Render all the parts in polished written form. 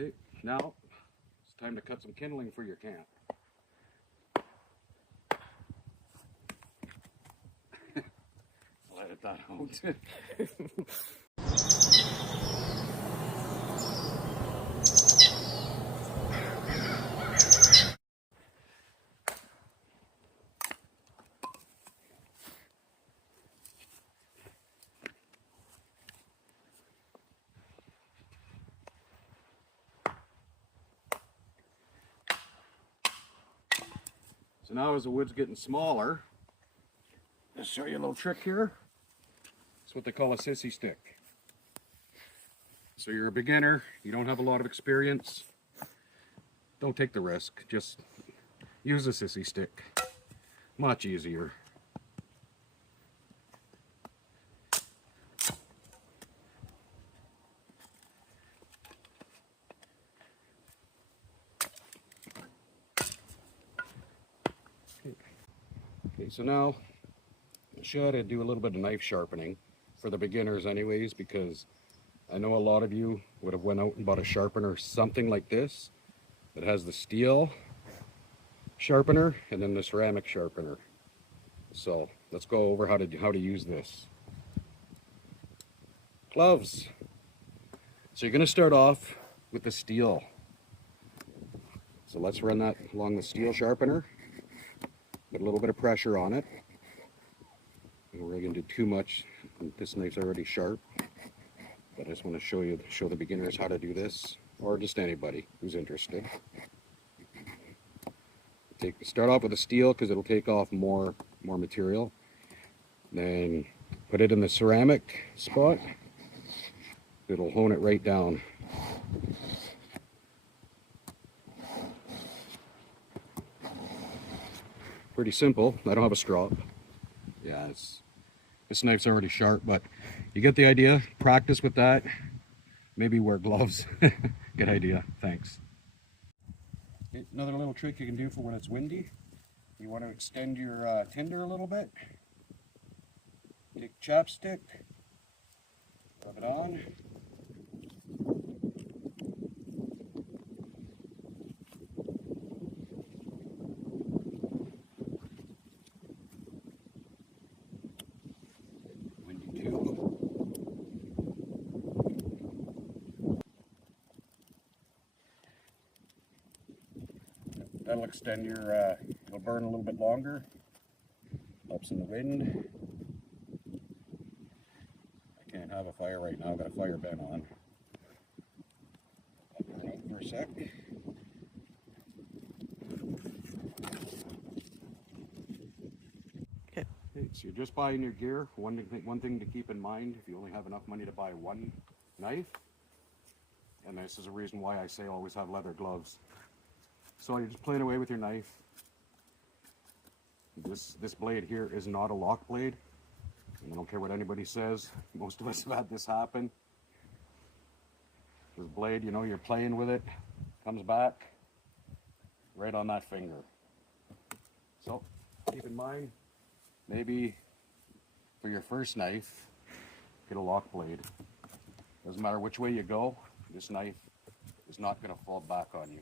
Okay, now it's time to cut some kindling for your camp. Let it that out. So now as the wood's getting smaller, just show you a little trick here. It's what they call a sissy stick. So you're a beginner, you don't have a lot of experience, don't take the risk, just use a sissy stick. Much easier. Okay, so now I should do a little bit of knife sharpening for the beginners anyways, because I know a lot of you would have went out and bought a sharpener, something like this, that has the steel sharpener and then the ceramic sharpener. So let's go over how to use this. Gloves. So you're going to start off with the steel. So let's run that along the steel sharpener. Put a little bit of pressure on it. And we're not going to do too much. This knife's already sharp. But I just want to show the beginners how to do this, or just anybody who's interested. Start off with the steel because it'll take off more material. Then put it in the ceramic spot. It'll hone it right down. Pretty simple. I don't have a strop. Yeah, this knife's already sharp, but you get the idea. Practice with that. Maybe wear gloves. Good idea. Thanks. Okay, another little trick you can do for when it's windy. You want to extend your tinder a little bit. Take chapstick, rub it on. That'll extend your, it'll burn a little bit longer. Helps in the wind. I can't have a fire right now, I've got a fire bin on. I'll burn out for a sec. Okay, so you're just buying your gear. One thing to keep in mind, if you only have enough money to buy one knife, and this is a reason why I say always have leather gloves. So you're just playing away with your knife. This blade here is not a lock blade. And I don't care what anybody says. Most of us have had this happen. This blade, you know, you're playing with it, comes back right on that finger. So keep in mind, maybe for your first knife, get a lock blade. Doesn't matter which way you go, this knife is not going to fall back on you.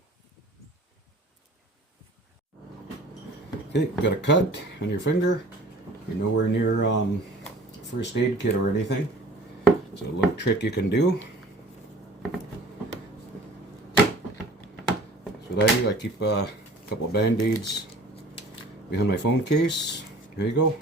Okay, got a cut on your finger. You're nowhere near first aid kit or anything. So a little trick you can do. That's what I do. I keep a couple of band-aids behind my phone case. Here you go.